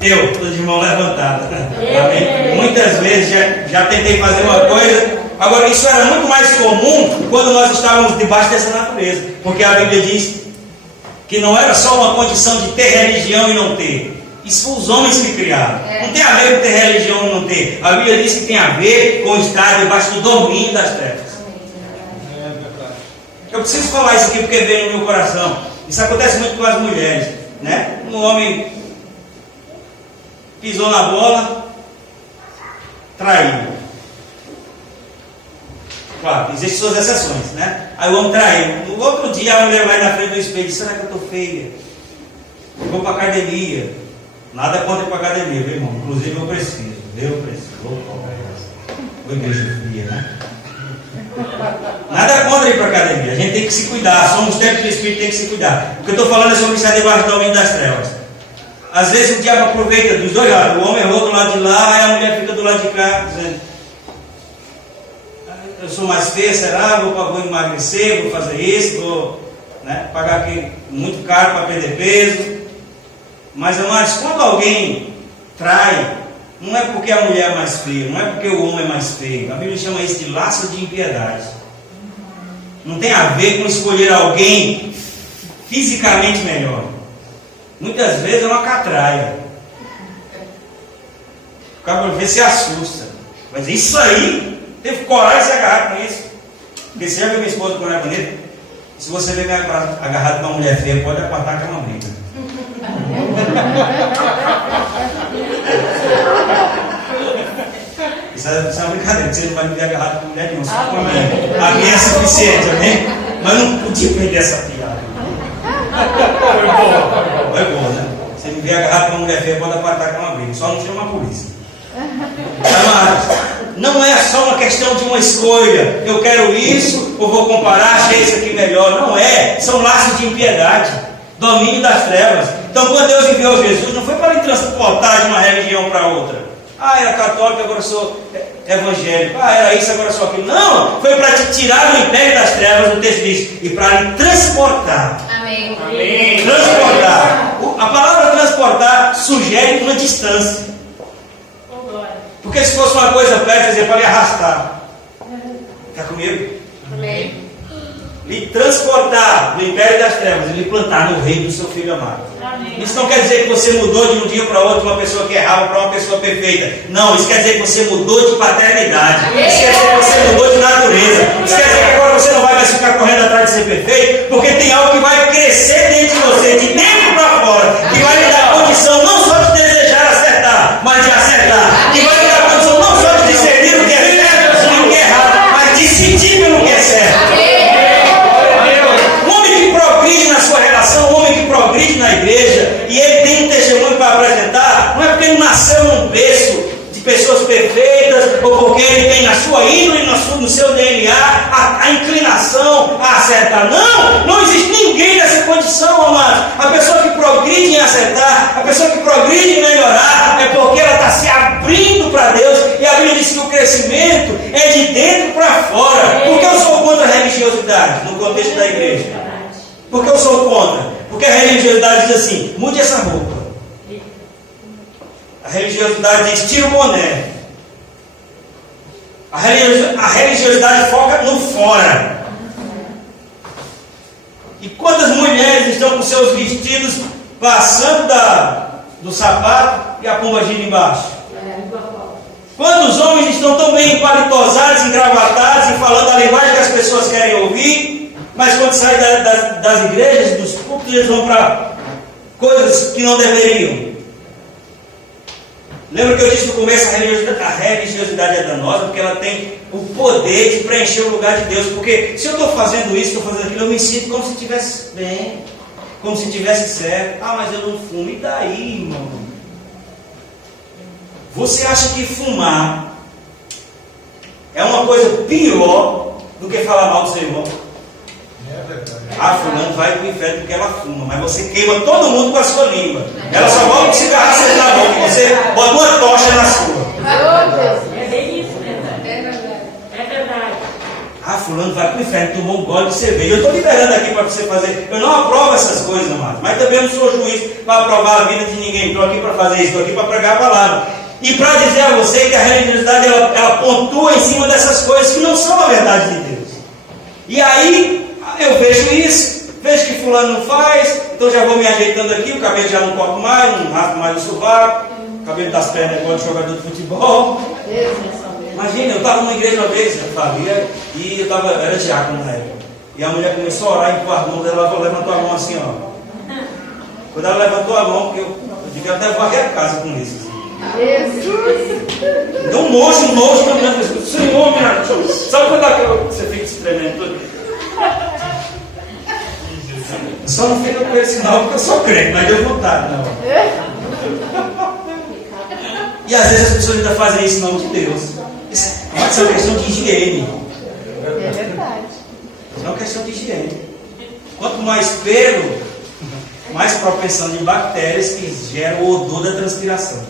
Eu, estou de mão levantada. Amém? Muitas vezes já tentei fazer uma coisa. Agora, isso era muito mais comum quando nós estávamos debaixo dessa natureza. Porque a Bíblia diz que não era só uma condição de ter religião e não ter. Isso foi os homens que criaram. Não tem a ver com ter religião ou não ter. A Bíblia diz que tem a ver com estar debaixo do domínio das trevas. Eu preciso falar isso aqui porque veio no meu coração. Isso acontece muito com as mulheres, né? Um homem pisou na bola, traiu. Claro, existem suas exceções, né? Aí o homem traiu. No outro dia a mulher vai na frente do espelho e diz: será que eu estou feia? Eu vou para a academia. Nada contra ir para a academia, viu, irmão? Inclusive eu preciso. Vou igreja fria, né? Nada contra ir para a academia. A gente tem que se cuidar. Somos templos do Espírito, tem que se cuidar. O que eu estou falando é sobre estar debaixo do domínio das trevas. Às vezes o diabo aproveita dos dois lados. O homem errou do lado de lá, e a mulher fica do lado de cá, dizendo: eu sou mais feia, será? Vou emagrecer, vou fazer isso, vou, né, pagar aqui muito caro para perder peso. Mas, amados, quando alguém trai, não é porque a mulher é mais feia, não é porque o homem é mais feio. A Bíblia chama isso de laço de impiedade. Não tem a ver com escolher alguém fisicamente melhor. Muitas vezes é uma catraia. O cara vê se assusta. Mas isso aí, teve coragem de se agarrar com isso. Porque se já viu minha esposa quando é bonita, se você ver me agarrado com uma mulher feia, pode apartar aquela briga. Isso é uma brincadeira, você não vai me ver agarrado com mulher nenhuma, só com a minha. A minha é suficiente, amém? Mas não podia perder essa piada. Foi boa, né? Você me vê agarrado com uma mulher feia, pode apartar com uma briga, só não chama a polícia. Amados, não é só uma questão de uma escolha. Eu quero isso, ou vou comparar, achei isso aqui melhor. Não é, são laços de impiedade, domínio das trevas. Então, quando Deus enviou Jesus, não foi para lhe transportar de uma religião para outra. Ah, era católico, agora sou evangélico. Ah, era isso, agora sou aquilo. Não, foi para te tirar do império das trevas, o texto diz, e para lhe transportar. Amém. Amém. Transportar. A palavra transportar sugere uma distância. Porque se fosse uma coisa perto, dizia para lhe arrastar. Está comigo? Amém. Lhe transportar do império das trevas e lhe plantar no reino do seu filho amado. Amém. Isso não quer dizer que você mudou de um dia para outro, uma pessoa que errava para uma pessoa perfeita. Não, isso quer dizer que você mudou de paternidade. Isso quer dizer que você mudou de natureza. Isso quer dizer que agora você não vai mais ficar correndo atrás de ser perfeito, porque tem algo que vai crescer dentro de você, de dentro para fora, que vai lhe dar condição não só de desejar acertar, mas de acertar. Que vai lhe dar condição não só de discernir o que é certo e o que é errado, mas decidir pelo que é certo. Na sua relação, o homem que progride na igreja e ele tem um testemunho para apresentar, não é porque ele nasceu num berço de pessoas perfeitas ou porque ele tem na sua índole, no seu DNA a inclinação a acertar. Não existe ninguém nessa condição, amados. A pessoa que progride em acertar, a pessoa que progride em melhorar, é porque ela está se abrindo para Deus, e a Bíblia diz que o crescimento é de dentro para fora. Por que eu sou contra a religiosidade no contexto da igreja? Por que eu sou contra? Porque a religiosidade diz assim, mude essa roupa. A religiosidade diz, tira o boné. A religiosidade foca no fora. E quantas mulheres estão com seus vestidos passando do sapato e a pomba gira embaixo? Quantos homens estão tão bem palitosados, engravatados e falando a linguagem que as pessoas querem ouvir, mas quando saem das igrejas, dos cultos, eles vão para coisas que não deveriam. Lembra que eu disse no começo, a religiosidade é danosa, porque ela tem o poder de preencher o lugar de Deus. Porque se eu estou fazendo isso, estou fazendo aquilo, eu me sinto como se estivesse bem, como se estivesse certo. Ah, mas eu não fumo. E daí, irmão? Você acha que fumar é uma coisa pior do que falar mal do seu irmão? Ah, fulano vai para o inferno porque ela fuma, mas você queima todo mundo com a sua língua. Ela só volta com cigarro aceso na boca e você bota uma tocha na sua. É bem isso, né? É verdade. Ah, fulano vai para o inferno, tomou um gole de cerveja. Eu estou liberando aqui para você fazer. Eu não aprovo essas coisas, amado, mas também não sou juiz para aprovar a vida de ninguém. Estou aqui para fazer isso, estou aqui para pregar a palavra. E para dizer a você que a religiosidade ela pontua em cima dessas coisas que não são a verdade de Deus. E aí eu vejo isso, vejo que fulano não faz, então já vou me ajeitando aqui, o cabelo já não corto mais, não raspo mais o sovaco, o cabelo das pernas é igual de jogador de futebol. Imagina, eu estava numa igreja uma vez, e eu era diácono na época, e a mulher começou a orar, empurrar a mão dela, ela levantou a mão assim, ó. Quando ela levantou a mão, porque eu digo que eu até varrer a casa com isso. Deu um nojo, Senhor, minha, sabe quando você fica se tremendo todo? Eu só não fico com esse sinal porque eu sou crente, mas deu vontade, não. E às vezes as pessoas ainda fazem isso em nome de Deus. Isso é uma questão de higiene. É verdade. É uma questão de higiene. Quanto mais pelo, mais propensão de bactérias que geram o odor da transpiração.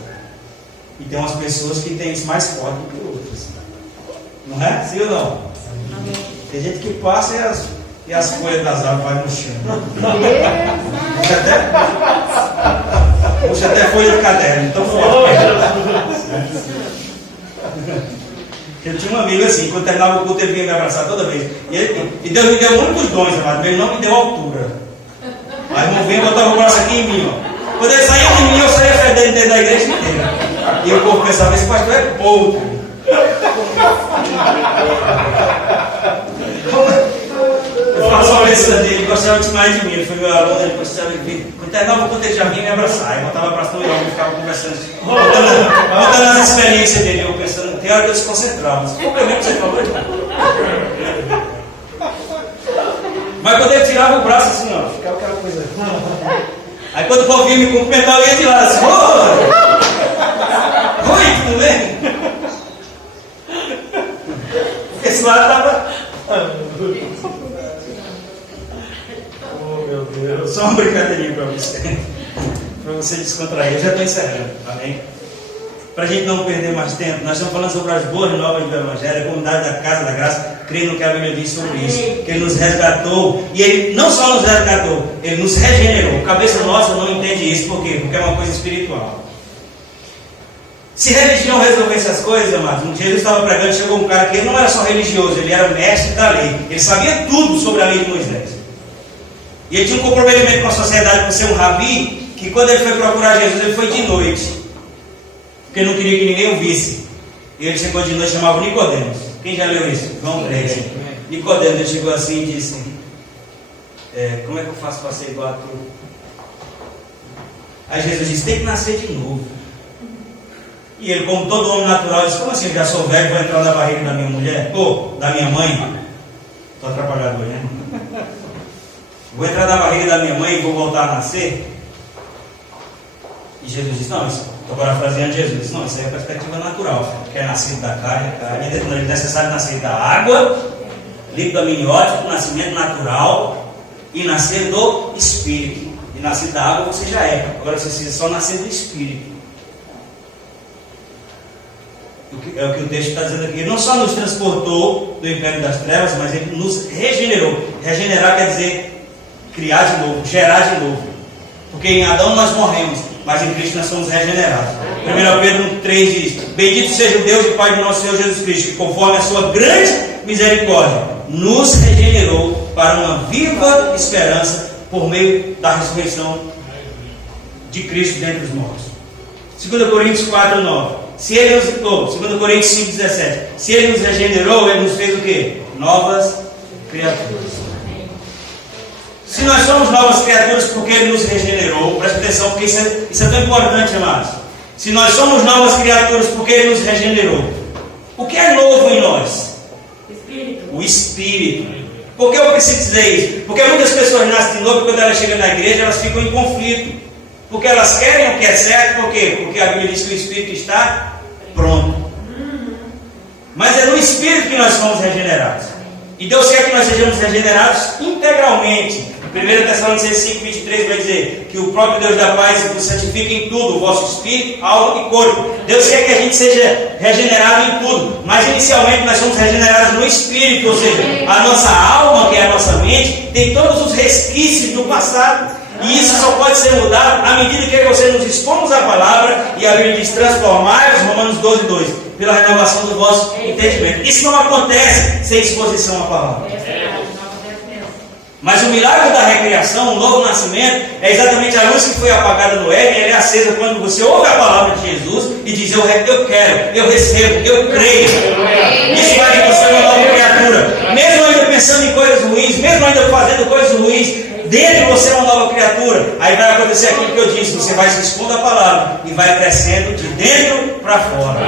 E tem umas pessoas que têm isso mais forte do que outras. Não é? Sim ou não? Tem gente que passa e as folhas das árvores vai no chão. Puxa até folha de caderno, então forte. Eu tinha um amigo assim, quando terminava o culto ele vinha me abraçar toda vez. E Deus me deu muitos dons, mas ele não me deu altura. Aí não vinha botar o braço aqui em mim, ó. Quando ele saía de mim, eu saía fedendo dentro da igreja inteira. E o povo pensava, esse pastor é podre. Eu faço uma vez professor dele gostava demais de mim, ele foi meu aluno, ele gostava de mim. Quando terminava o culto, ele já vinha me abraçar. Eu botava abraço no irmão e ficava conversando, contando as experiências dele. Eu pensando, tem hora que eu desconcentrava. Complemento você falou, irmão. Mas quando ele tirava o braço assim, ó, ficava aquela coisa. Aí quando o povo vinha me cumprimentar, eu ia de lá assim, oi, tudo bem? Porque esse lado estava. Oh meu Deus, só uma brincadeirinha para você. Para você descontrair. Eu já estou encerrando, amém? Para a gente não perder mais tempo, nós estamos falando sobre as boas novas do Evangelho, a comunidade da Casa da Graça, creio no que a Bíblia diz sobre isso, que Ele nos resgatou, e Ele não só nos resgatou, Ele nos regenerou. Cabeça nossa não entende isso, por quê? Porque é uma coisa espiritual. Se religião resolvesse as coisas, amados, um dia Jesus estava pregando, chegou um cara que ele não era só religioso, ele era mestre da lei, ele sabia tudo sobre a lei de Moisés. E ele tinha um comprometimento com a sociedade por ser um rabi, que quando ele foi procurar Jesus, ele foi de noite. Porque ele não queria que ninguém o visse. E ele chegou de noite, chamava Nicodemos. Quem já leu isso? João 3. Nicodemos, ele chegou assim e disse: como é que eu faço para ser igual a tu? Aí Jesus disse: tem que nascer de novo. E ele, como todo homem natural, disse: como assim? Eu já sou velho, vou entrar na barriga da minha mulher? Ou da minha mãe? Estou atrapalhado hoje, né? Vou entrar na barriga da minha mãe e vou voltar a nascer? E Jesus disse: não, isso. Estou parafraseando Jesus, disse, não, isso aí é perspectiva natural, que é nascido da carne, é necessário nascer da água, líquido amniótico, nascimento natural, e nascer do Espírito. E nascer da água você já é, agora você precisa só nascer do Espírito. É o que o texto está dizendo aqui. Ele não só nos transportou do império das trevas, mas Ele nos regenerou. Regenerar quer dizer criar de novo, gerar de novo. Porque em Adão nós morremos, mas em Cristo nós somos regenerados. 1 Pedro 3 diz: bendito seja o Deus e Pai do nosso Senhor Jesus Cristo, que conforme a sua grande misericórdia, nos regenerou para uma viva esperança por meio da ressurreição de Cristo dentre os mortos. 2 Coríntios 4, 9. Se Ele nos 2 Coríntios 5, 17. Se Ele nos regenerou, Ele nos fez o quê? Novas criaturas. Se nós somos novas criaturas porque Ele nos regenerou, presta atenção, porque isso é tão importante, amados. Se nós somos novas criaturas porque Ele nos regenerou, o que é novo em nós? O Espírito. Por que eu preciso dizer isso? Porque muitas pessoas nascem de novo e quando elas chegam na igreja, elas ficam em conflito. Porque elas querem o que é certo, por quê? Porque a Bíblia diz que o Espírito está pronto. Mas é no Espírito que nós somos regenerados. E Deus quer que nós sejamos regenerados integralmente. 1 Tessalonicenses 5, 23 vai dizer que o próprio Deus da paz vos santifica em tudo, o vosso espírito, alma e corpo. Deus quer que a gente seja regenerado em tudo, mas inicialmente nós somos regenerados no espírito, ou seja, a nossa alma, que é a nossa mente, tem todos os resquícios do passado. E isso só pode ser mudado à medida que você nos expomos à palavra, e a Bíblia diz: transformai-vos, Romanos 12, 2, pela renovação do vosso entendimento. Isso não acontece sem exposição à palavra. Mas o milagre da recriação, o novo nascimento, é exatamente a luz que foi apagada no Éden. Ela é acesa quando você ouve a palavra de Jesus e diz: eu quero, eu recebo, eu creio. Isso vai que você é uma nova criatura. Mesmo ainda pensando em coisas ruins, mesmo ainda fazendo coisas ruins, dentro de você é uma nova criatura. Aí vai acontecer aquilo que eu disse: você vai se expondo à palavra e vai crescendo de dentro para fora.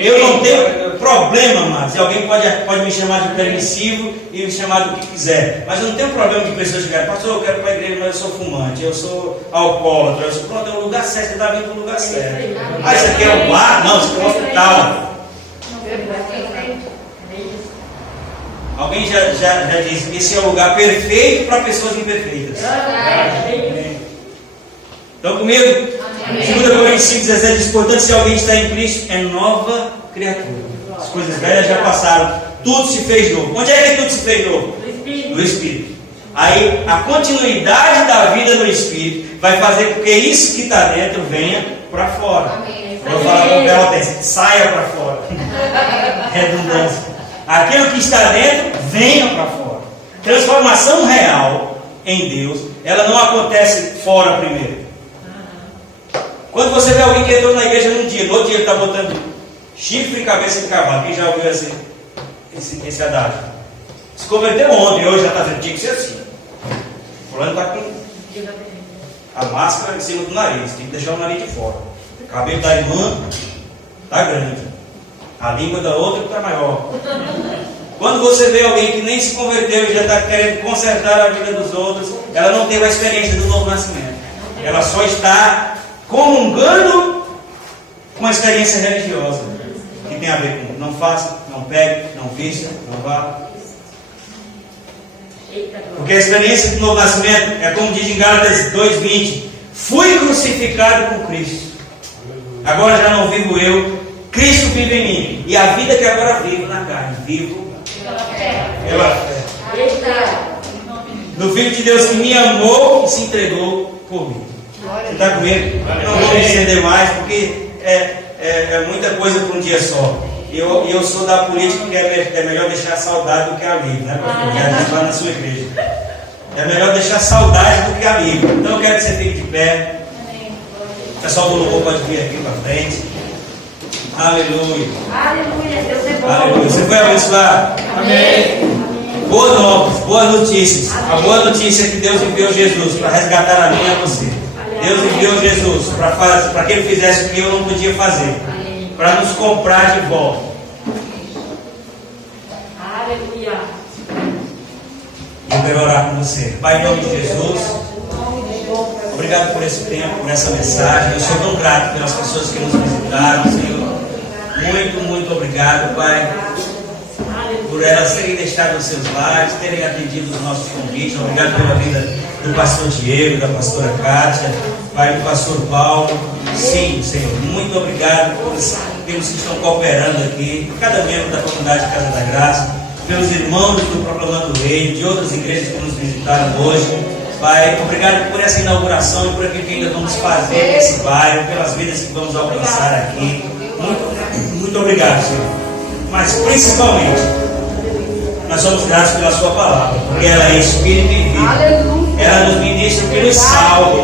Eu não tenho problema, mas alguém pode me chamar de permissivo e me chamar do que quiser, mas eu não tenho problema de pessoas chegarem: pastor, eu quero ir para a igreja, mas eu sou fumante, eu sou alcoólatra, eu sou... Pronto, é o lugar certo, você está vindo para o lugar certo. Ah, isso aqui é um bar? Não, isso aqui é um hospital. Alguém já disse que esse é o lugar perfeito para pessoas imperfeitas. Estão comigo? 2 Coríntios 5, 17 diz: portanto, se alguém está em Cristo, é nova criatura. As coisas velhas já passaram, tudo se fez novo. Onde é que tudo se fez novo? No Espírito. Aí a continuidade da vida no Espírito vai fazer com que isso que está dentro venha para fora. Vou falar com permanência: saia para fora. Redundância. Aquilo que está dentro, venha para fora. Transformação real em Deus, ela não acontece fora primeiro. Quando você vê alguém que entrou na igreja num dia, no outro dia ele está botando chifre e cabeça de cavalo. Quem já ouviu esse adágio? Se converteu ontem, hoje já está dizendo, tinha que ser assim. O fulano está com a máscara em cima do nariz, tem que deixar o nariz de fora. O cabelo da irmã está grande. A língua da outra está maior. Quando você vê alguém que nem se converteu e já está querendo consertar a vida dos outros, ela não teve a experiência do novo nascimento. Ela só está comungando com a experiência religiosa, que tem a ver com não faça, não pegue, não vista, não vá. Porque a experiência do novo nascimento é como diz em Gálatas 2:20: fui crucificado com Cristo. Agora já não vivo eu, Cristo vive em mim. E a vida que agora vivo na carne, vivo pela fé no Filho de Deus que me amou e se entregou por mim. Você está comigo? Não vou me estender mais, porque é muita coisa por um dia só. E eu sou da política que é melhor deixar saudade do que alívio, né? Já diz lá na sua igreja. É melhor deixar saudade do que alívio. Então eu quero que você fique de pé. O pessoal do louvor pode vir aqui para frente. Aleluia. Aleluia, Deus é bom. Aleluia. Você foi abençoado? Amém. Boas novas, boas notícias. A boa notícia é que Deus enviou Jesus para resgatar a mim e a você. Deus enviou Jesus para que Ele fizesse o que eu não podia fazer, para nos comprar de volta. Aleluia. Eu quero orar com você. Pai, em nome de Jesus, obrigado por esse tempo, por essa mensagem. Eu sou tão grato pelas pessoas que nos visitaram, Senhor. Muito, muito obrigado, Pai, por elas terem deixado os seus lares, terem atendido os nossos convites. Obrigado pela vida do pastor Diego, da pastora Kátia, Pai, do pastor Paulo. Sim, Senhor, muito obrigado pelos que estão cooperando aqui, por cada membro da comunidade Casa da Graça, pelos irmãos do Proclamando o Reino, de outras igrejas que nos visitaram hoje. Pai, obrigado por essa inauguração e por aquilo que ainda vamos fazer nesse bairro, pelas vidas que vamos alcançar aqui. Muito obrigado, Senhor. Mas principalmente, nós somos gratos pela sua palavra, porque ela é Espírito e vida. Ela nos ministra o que nos salva,